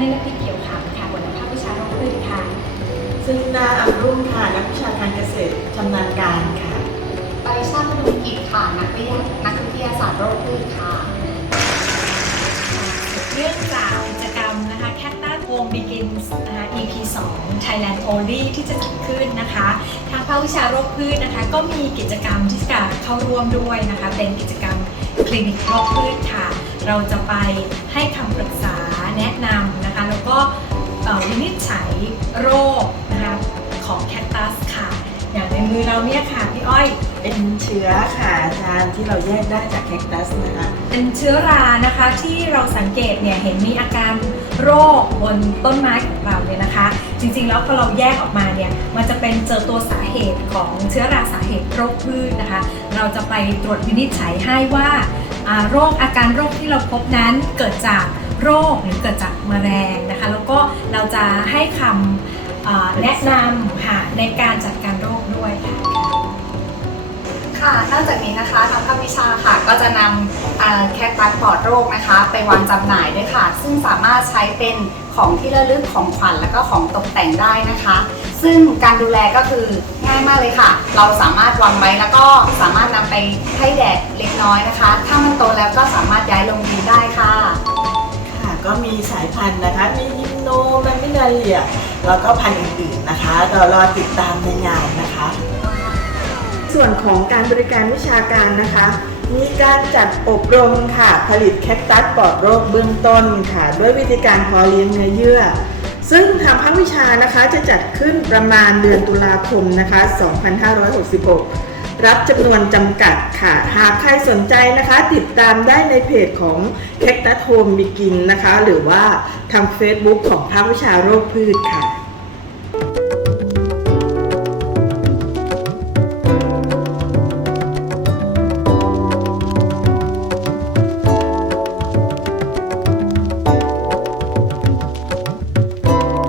รเนรพิเกี่ยวขำค่ะหัวหน้าภาควิชาโรคพืชค่ะ ซึ่งนาอัมรุ่งค่ะนักวิชาการเกษตรชำนาญการค่ะปริชาติพดุงกิจค่ะนักวิทยานักวิทยาศาสตร์โรคพืชค่ะ เรื่องจากกิจกรรมนะคะ Cactus Home Begins นะคะ EP 2 Thailand Only ที่จะจัดขึ้นนะคะ ทางภาควิชาโรคพืชนะคะ ก็มีกิจกรรมที่จะเข้าร่วมด้วยนะคะ เป็นกิจกรรมคลินิกโรคพืชค่ะ เราจะไปให้คำปรึกษา แนะนำนะคะแล้วก็วินิจฉัยโรคนะคะของแคคตัสค่ะ อย่างในมือเราเนี่ยค่ะพี่อ้อยเป็นเชื้อค่ะอาจารย์ที่เราแยกได้จากแคคตัสนะคะ เป็นเชื้อรานะคะที่เราสังเกตเนี่ยเห็นมีอาการโรคบนต้นไม้ของเราเนี่ยนะคะ จริงๆแล้วพอเราแยกออกมาเนี่ยมันจะเป็นเจอตัวสาเหตุของเชื้อราสาเหตุโรคพืชนะคะ เราจะไปตรวจวินิจฉัยให้ว่าโรคอาการโรคที่เราพบนั้นเกิดจาก โรคหรือเกิดจากแมลงนะคะ แล้วก็เราจะให้คำแนะนำค่ะในการจัดการโรคด้วยค่ะค่ะ นอกจากนี้นะคะทางภาควิชาค่ะ ก็จะนำแคคตัสปลอดโรคนะคะ ไปวางจำหน่ายด้วยค่ะ ซึ่งสามารถใช้เป็นของที่ระลึกของขวัญแล้วก็ของตกแต่งได้นะคะ ซึ่งการดูแลก็คือง่ายมากเลยค่ะ เราสามารถวางไว้แล้วก็สามารถนำไปให้แดดเล็กน้อยนะคะ ถ้ามันโตแล้วก็สามารถย้ายลงดินได้ค่ะ มีสายพันธุ์นะคะมียิมโนแมมมินาเลียแล้วก็พันธุ์อื่นๆนะคะเรารอติดตามในงานนะคะ ส่วนของการบริการวิชาการนะคะ มีการจัดอบรมค่ะผลิตแคคตัสปลอดโรคเบื้องต้นค่ะ ด้วยวิธีการพาะเลี้ยงเนื้อเยื่อ ซึ่งทางภาควิชานะคะจะจัดขึ้นประมาณเดือนตุลาคมนะคะ 2566 รับจำนวนจำกัดค่ะ หากใครสนใจนะคะ ติดตามได้ในเพจของ c a c t u s Home Begin นะคะ หรือว่าทาง Facebook ของภาควิชาโรคพืชค่ะ